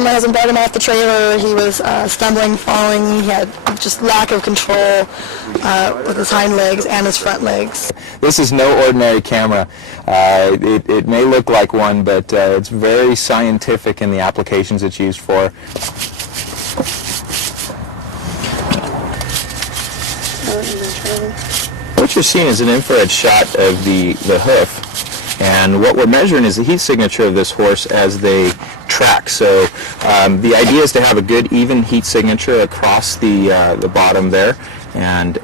when my husband brought him off the trailer, he was stumbling, falling. He had just lack of control with his hind legs and his front legs. This is no ordinary camera. It may look like one, but it's very scientific in the applications it's used for. What you're seeing is an infrared shot of the hoof, and what we're measuring is the heat signature of this horse as they track. So the idea is to have a good even heat signature across the bottom there, and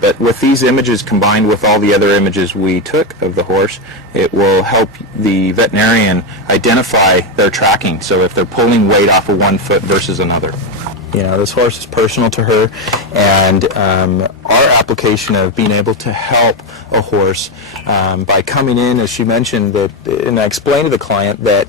but with these images combined with all the other images we took of the horse, it will help the veterinarian identify their tracking, so if they're pulling weight off of one foot versus another. You know, this horse is personal to her, and our application of being able to help a horse by coming in, as she mentioned, and I explained to the client that,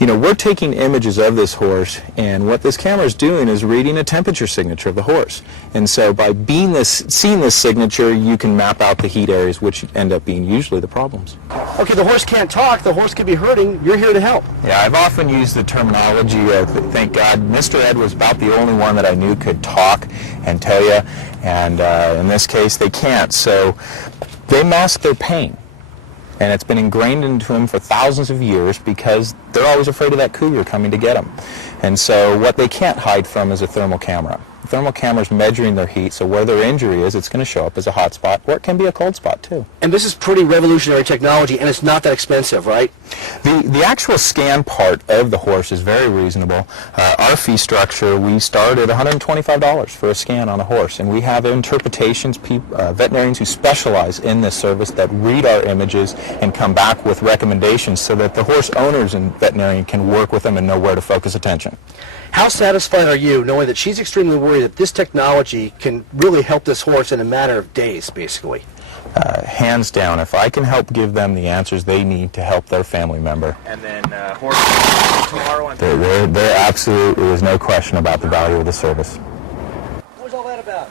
you know, we're taking images of this horse, and what this camera is doing is reading a temperature signature of the horse. And so by seeing this signature, you can map out the heat areas, which end up being usually the problems. Okay, the horse can't talk, the horse could be hurting, you're here to help. Yeah, I've often used the terminology of, thank God, Mr. Ed was about the only one that I knew could talk and tell you, and in this case they can't. So they mask their pain. And it's been ingrained into them for thousands of years because they're always afraid of that cougar coming to get them. And so what they can't hide from is a thermal camera. The thermal camera is measuring their heat, so where their injury is, it's going to show up as a hot spot, or it can be a cold spot too. And this is pretty revolutionary technology, and it's not that expensive, right? The actual scan part of the horse is very reasonable. Our fee structure, we start at $125 for a scan on a horse, and we have interpretations, veterinarians who specialize in this service that read our images and come back with recommendations so that the horse owners and veterinarian can work with them and know where to focus attention. How satisfied are you knowing that she's extremely worried that this technology can really help this horse in a matter of days, basically? Hands down, if I can help give them the answers they need to help their family member. And then horse tomorrow. There absolutely is no question about the value of the service. What was all that about?